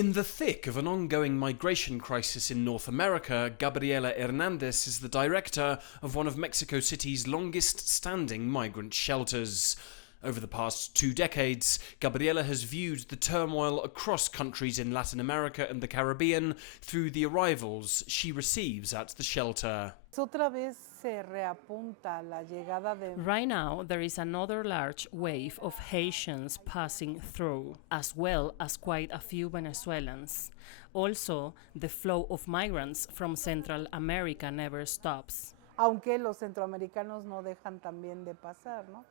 In the thick of an ongoing migration crisis in North America, Gabriela Hernandez is the director of one of Mexico City's longest-standing migrant shelters. Over the past 2 decades, Gabriela has viewed the turmoil across countries in Latin America and the Caribbean through the arrivals she receives at the shelter. Right now, there is another large wave of Haitians passing through, as well as quite a few Venezuelans. Also, the flow of migrants from Central America never stops. Aunque los centroamericanos no dejan también de pasar, ¿no?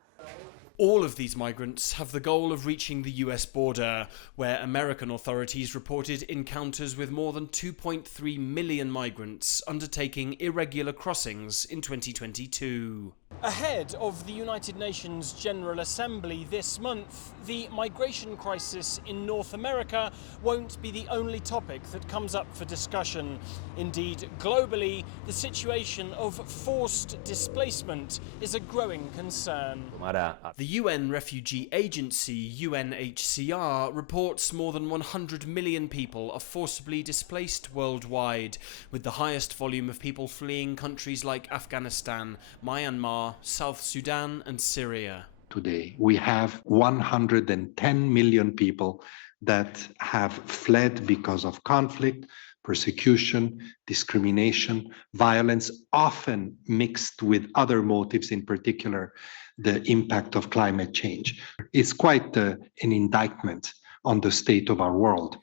All of these migrants have the goal of reaching the US border, where American authorities reported encounters with more than 2.3 million migrants undertaking irregular crossings in 2022. Ahead of the United Nations General Assembly this month, the migration crisis in North America won't be the only topic that comes up for discussion. Indeed, globally, the situation of forced displacement is a growing concern. The UN Refugee Agency, UNHCR, reports more than 100 million people are forcibly displaced worldwide, with the highest volume of people fleeing countries like Afghanistan, Myanmar, South Sudan and Syria. Today, we have 110 million people that have fled because of conflict, persecution, discrimination, violence, often mixed with other motives, in particular, the impact of climate change. It's quite an indictment on the state of our world.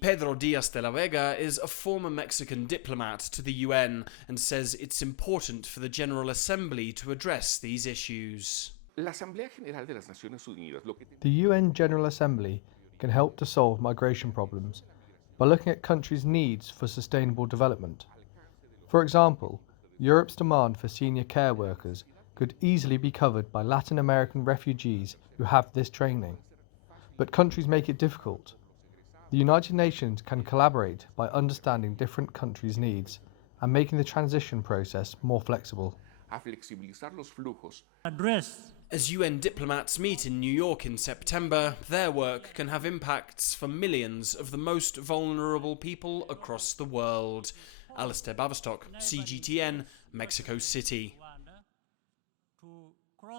Pedro Díaz de la Vega is a former Mexican diplomat to the UN and says it's important for the General Assembly to address these issues. The UN General Assembly can help to solve migration problems by looking at countries' needs for sustainable development. For example, Europe's demand for senior care workers could easily be covered by Latin American refugees who have this training. But countries make it difficult. The United Nations can collaborate by understanding different countries' needs and making the transition process more flexible. As UN diplomats meet in New York in September, their work can have impacts for millions of the most vulnerable people across the world. Alistair Baverstock, CGTN, Mexico City.